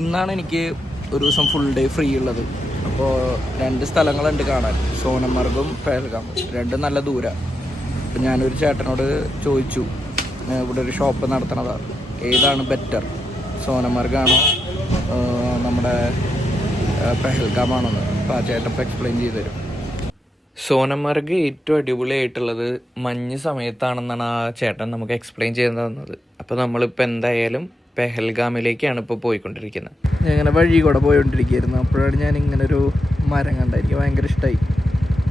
ഇന്നാണ് എനിക്ക് ഒരു ദിവസം ഫുൾ ഡേ ഫ്രീ ഉള്ളത്. അപ്പോൾ 2 സ്ഥലങ്ങളുണ്ട് കാണാൻ, സോനമർഗും പെഹൽഗാമും. രണ്ടും നല്ല ദൂരം. അപ്പം ഞാനൊരു ചേട്ടനോട് ചോദിച്ചു, ഇവിടെ ഒരു ഷോപ്പ് നടത്തണതാണ്, ഏതാണ് ബെറ്റർ, സോനമർഗാണോ നമ്മുടെ പെഹൽഗാമാണോന്ന്. അപ്പോൾ ആ ചേട്ടൻ ഇപ്പോൾ എക്സ്പ്ലെയിൻ ചെയ്ത് തരും. സോനമർഗ് ഏറ്റവും അടിപൊളിയായിട്ടുള്ളത് മഞ്ഞ് സമയത്താണെന്നാണ് ആ ചേട്ടൻ നമുക്ക് എക്സ്പ്ലെയിൻ ചെയ്ത് തന്നത്. അപ്പോൾ നമ്മളിപ്പോൾ എന്തായാലും പെഹൽഗാമിലേക്കാണ് ഇപ്പോൾ പോയിക്കൊണ്ടിരിക്കുന്നത്. ഞാൻ ഇങ്ങനെ വഴി കൂടെ പോയിക്കൊണ്ടിരിക്കുകയായിരുന്നു. അപ്പോഴാണ് ഞാൻ ഇങ്ങനൊരു മരം കണ്ടത്. എനിക്ക് ഭയങ്കര ഇഷ്ടമായി.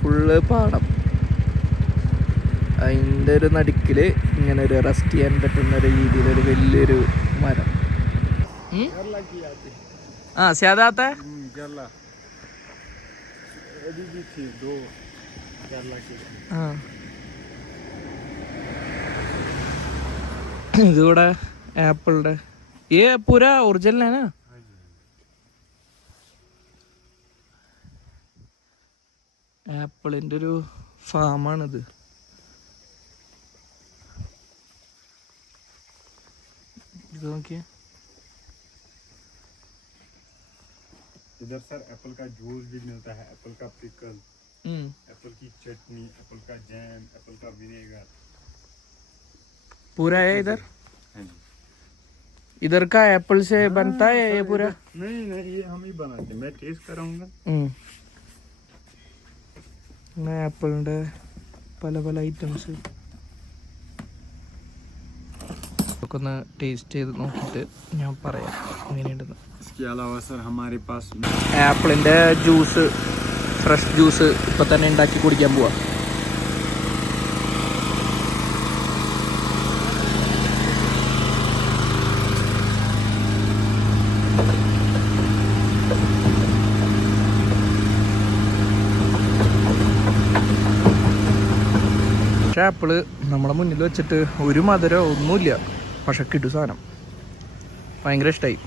ഫുള്ള് പാടം, അതിൻ്റെ ഒരു നടുക്കിൽ ഇങ്ങനെ ഒരു റെസ്റ്റ് ചെയ്യാൻ പറ്റുന്ന ഒരു രീതിയിലൊരു വലിയൊരു മരം. ആ സ്യാദാത്ത ഇതിവിടെ ആപ്പിളിന്റെ ये पूरा ओरिजिनल है ना? ആപ്പിളിന്റെ ഒരു ഫാമാണിത്. ഇത് നോക്കിയേ. इधर सर एप्पल का जूस भी मिलता है, एप्पल का पिकल, एप्पल की चटनी, एप्पल का जैम, एप्पल का विनेगर पूरा है इधर. इधर का एप्पल से बनता है ये पूरा? नहीं नहीं, ये हम ही बनाते हैं. मैं टेस्ट कराऊंगा. ആപ്പിളിന്റെ പല പല ഐറ്റംസ് ഒക്കെ ഒന്ന് ടേസ്റ്റ് ചെയ്ത് നോക്കിയിട്ട് ഞാൻ പറയാം എങ്ങനെയുണ്ടെന്ന്. इसके अलावा सर हमारे पास ആപ്പിളിന്റെ ജ്യൂസ്, ഫ്രഷ് ജ്യൂസ് ഇപ്പം തന്നെ ഉണ്ടാക്കി കുടിക്കാൻ പോവാം. പക്ഷേ ആപ്പിള് നമ്മളെ മുന്നിൽ വെച്ചിട്ട് ഒരു മധുരം ഒന്നുമില്ല, പക്ഷെ കിട്ടു സാധനം. ഭയങ്കര ഇഷ്ടമായി.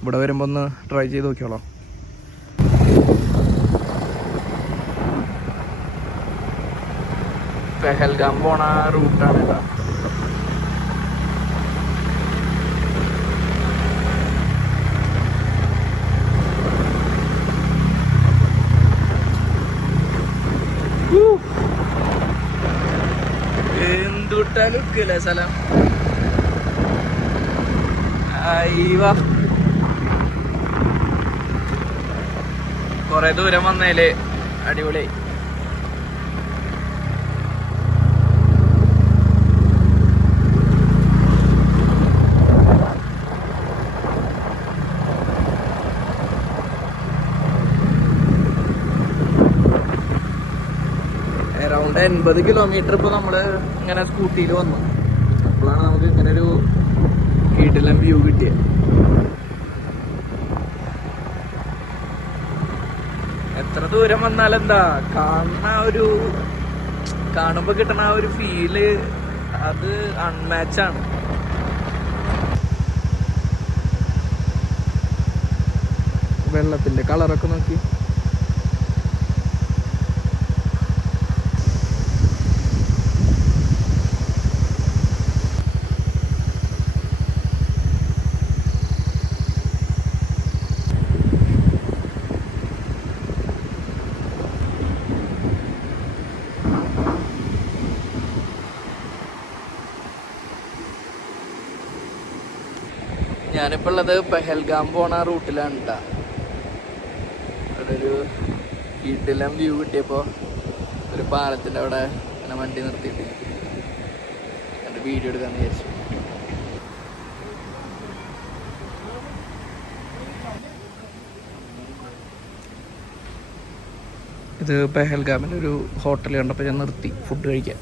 ഇവിടെ വരുമ്പോൾ ഒന്ന് ട്രൈ ചെയ്ത് നോക്കിയോളാം. പെഹൽഗാം പോണ റൂട്ടാണ് ഇതാ. എന്തുട്ടാലും ഒക്കില്ലേ സ്ഥലം. അയ്യവാ, കൊറേ ദൂരം വന്നേലേ അടിപൊളിയായി. അറൗണ്ട് 80 കിലോമീറ്റർ ഇപ്പോൾ നമ്മൾ ഇങ്ങനെ സ്കൂട്ടിയിൽ വന്നു. അപ്പോഴാണ് നമുക്ക് ഇങ്ങനെ ഒരു വീട്ടിലെല്ലാം വ്യൂ കിട്ടിയത്. എത്ര ദൂരം വന്നാലെന്താ കാണുമ്പോൾ കിട്ടണ ആ ഒരു ഫീല്, അത് അൺമാച്ചാണ്. വെള്ളത്തിന്റെ കളറൊക്കെ നോക്കി. ഞാനിപ്പോൾ ഉള്ളത് പെഹൽഗാം പോണ റൂട്ടിലാണ് കേട്ടോ. അവിടെ ഒരു വീട്ടിലെല്ലാം വ്യൂ കിട്ടിയപ്പോൾ ഒരു പാലത്തിൻ്റെ അവിടെ ഇങ്ങനെ വണ്ടി നിർത്തിയിട്ട് എൻ്റെ വീഡിയോ എടുക്കാമെന്ന് വിചാരിച്ചു. ഇത് പെഹൽഗാമിൻ്റെ ഒരു ഹോട്ടൽ കണ്ടപ്പോൾ ഞാൻ നിർത്തി ഫുഡ് കഴിക്കാൻ.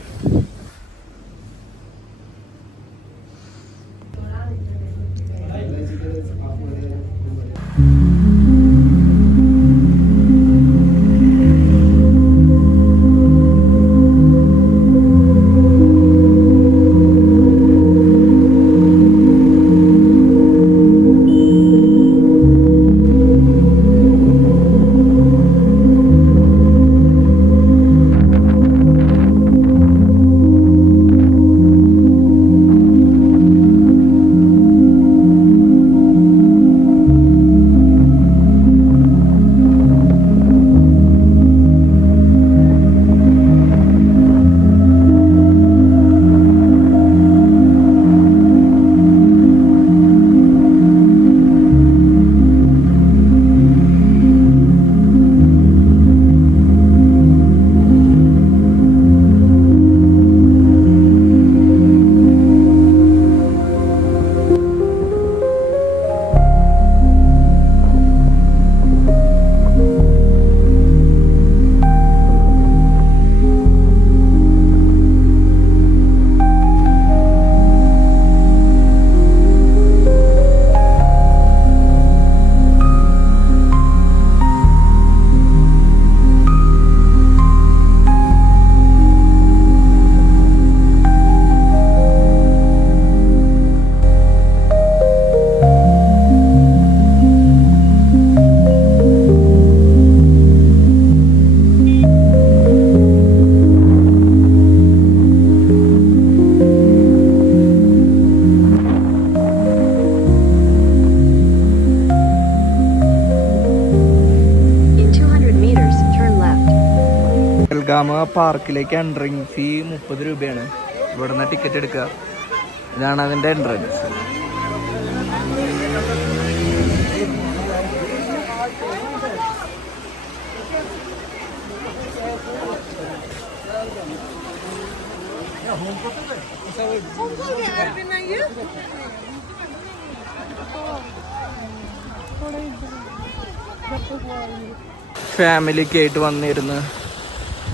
പെഹൽഗാം പാർക്കിലേക്ക് എൻട്രിങ് ഫീ 30 രൂപയാണ്. ഇവിടെ നിന്ന് ടിക്കറ്റ് എടുക്കുക. ഇതാണ് അതിൻ്റെ എൻട്രൻസ്. ഫാമിലിക്ക് ആയിട്ട് വന്നിരുന്ന്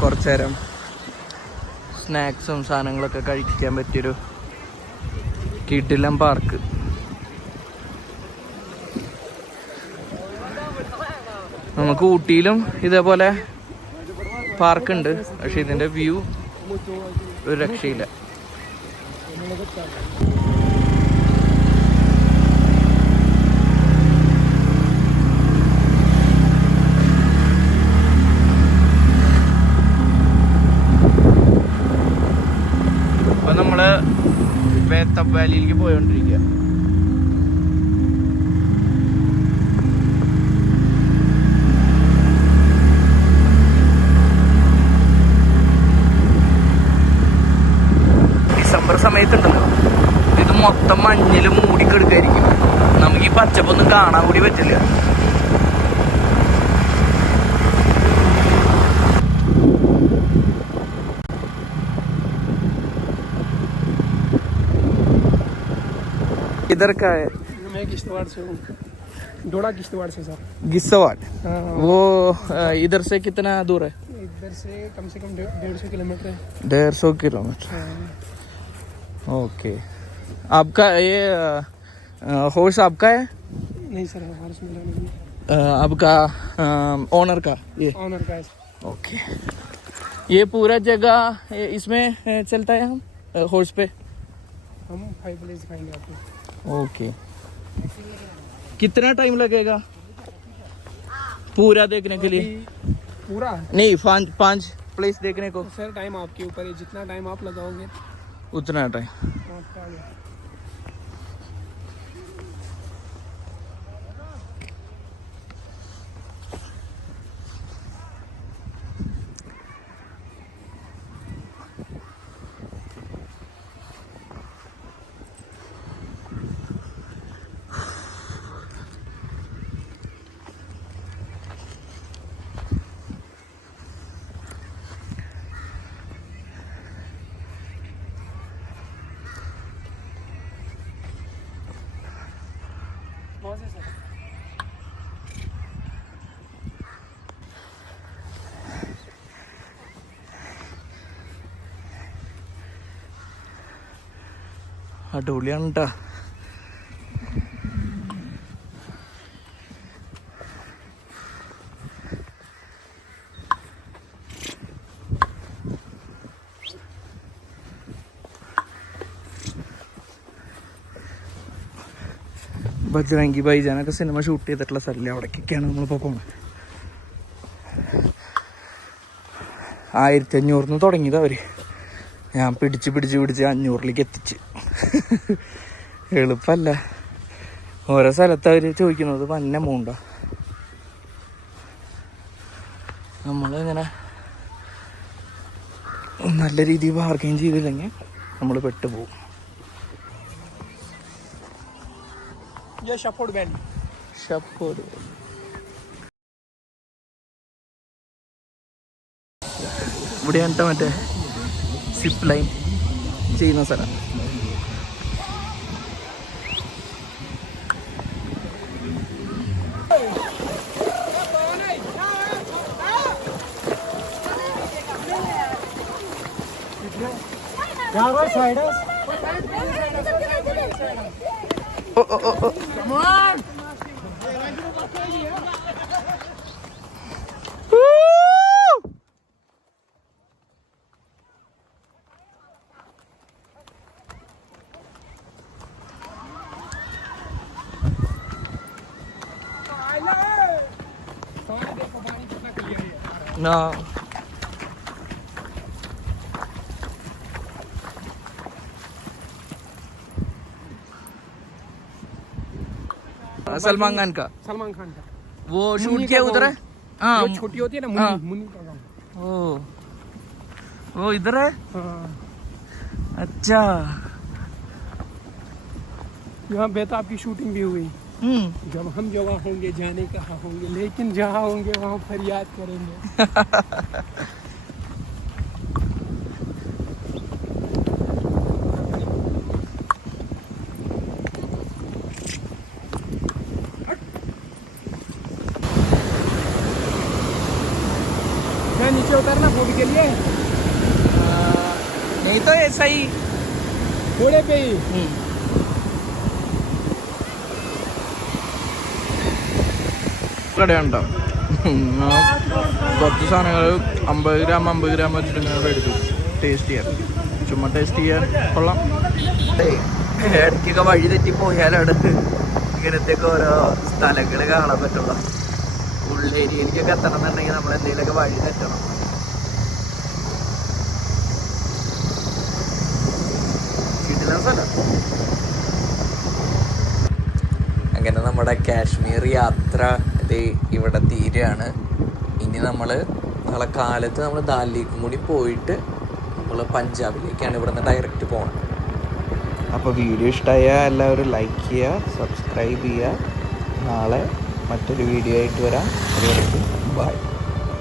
കുറച്ചു നേരം സ്നാക്സും സാധനങ്ങളൊക്കെ കഴിക്കാൻ പറ്റിയൊരു കിടിലം പാർക്ക്. നമുക്ക് ഊട്ടിയിലും ഇതേപോലെ പാർക്കുണ്ട്, പക്ഷെ ഇതിൻ്റെ വ്യൂ ഒരു രക്ഷയില്ല. അപ്പൊ നമ്മള് ബേത്തബ് വാലിയിലേക്ക് പോയോണ്ടിരിക്കുക. ഡിസംബർ സമയത്തുണ്ടല്ലോ, ഇത് മൊത്തം മഞ്ഞിൽ മൂടിക്കെടുക്കായിരിക്കും. നമുക്ക് ഈ പച്ചപ്പൊന്നും കാണാൻ കൂടി പറ്റില്ല. इधर का है? मैं किश्तवाड़ से हूँ, डोडा किश्तवाड़ से सर। गिस्सवाड़? वो इधर से कितना दूर है? इधर से कम 150 किलोमीटर है। 150 किलोमीटर। ओके। आपका ये हॉर्स आपका है? नहीं सर, हॉर्स मिला नहीं। आपका ओनर का? ये ऑनर का है। ओके। ये पूरा जगह इसमें चलता है हम हॉर्स पे? हम 5 प्लेस दिखाएंगे आपको। ओके। कितना टाइम लगेगा पूरा देखने के लिए? पूरा नहीं, 5 प्लेस देखने को? सर टाइम आपके ऊपर है, जितना टाइम आप लगाओगे उतना टाइम। आपका है। അടിപൊളിയാണ് കേട്ടോ. ബജ്രംഗി ഭായിജാനൊക്കെ സിനിമ ഷൂട്ട് ചെയ്തിട്ടുള്ള സ്ഥലമില്ല, അവിടേക്കൊക്കെയാണ് നമ്മളിപ്പോൾ പോകുന്നത്. 1500 തുടങ്ങിയത് അവർ. ഞാൻ പിടിച്ച് 500ലേക്ക് എത്തിച്ച്. എളുപ്പമല്ല. ഓരോ സ്ഥലത്ത് അവർ ചോദിക്കുന്നത് പന്ന എമൗണ്ടാ. നമ്മളിങ്ങനെ നല്ല രീതിയിൽ ബാർഗെയിൻ ചെയ്തില്ലെങ്കിൽ നമ്മൾ പെട്ടുപോകും. ये शफोर्ड वैली। ഷപ്പോർഡ് ഇവിടെയാണ് കേട്ടോ മറ്റേ സിപ്പ് ലൈൻ ചെയ്യുന്ന സ്ഥലം. Oh, oh, oh, oh. Come on! Woo! No. Salman Khan का? सलमान खान का वो शूट किया उधर है? हाँ, जो छोटी होती है ना, मुन्नी का गाँव। ओ ओ इधर है। अच्छा यहाँ बेताब की शूटिंग भी हुई। जब हम जहाँ होंगे जाने कहाँ होंगे, लेकिन जहाँ होंगे वहाँ फरियाद करेंगे। मैं नीचे उतरना फोटो के लिए, नहीं तो ऐसा ही घोड़े पे ही। കടയുണ്ടോ? കുറച്ച് സാധനങ്ങൾ 50 ഗ്രാം വെച്ചിട്ട് ഇങ്ങനെ മേടിച്ചു ടേസ്റ്റ് ചെയ്യാൻ, ചുമ്മാ ടേസ്റ്റ് ചെയ്യാൻ കൊള്ളാം. ഇടയ്ക്കൊക്കെ വഴി തെറ്റിപ്പോയാലാണ് ഇങ്ങനത്തെയൊക്കെ ഓരോ സ്ഥലങ്ങൾ കാണാൻ പറ്റുള്ളൂ. ഉള്ളേരിയയിലേക്കൊക്കെ എത്തണം എന്നുണ്ടെങ്കിൽ നമ്മൾ എന്തെങ്കിലുമൊക്കെ വഴി തെറ്റണം. അങ്ങനെ നമ്മുടെ കാശ്മീർ യാത്ര ഇവിടെ തീരുകയാണ്. ഇനി നമ്മൾ നാളെ കാലത്ത് നമ്മൾ ദാലിലേക്കും കൂടി പോയിട്ട് നമ്മൾ പഞ്ചാബിലേക്കാണ് ഇവിടുന്ന് ഡയറക്റ്റ് പോകണം. അപ്പോൾ വീഡിയോ ഇഷ്ടമായാൽ എല്ലാവരും ലൈക്ക് ചെയ്യുക, സബ്സ്ക്രൈബ് ചെയ്യുക. നാളെ മറ്റൊരു വീഡിയോ ആയിട്ട് വരാം. അതുവരെയും ബൈ.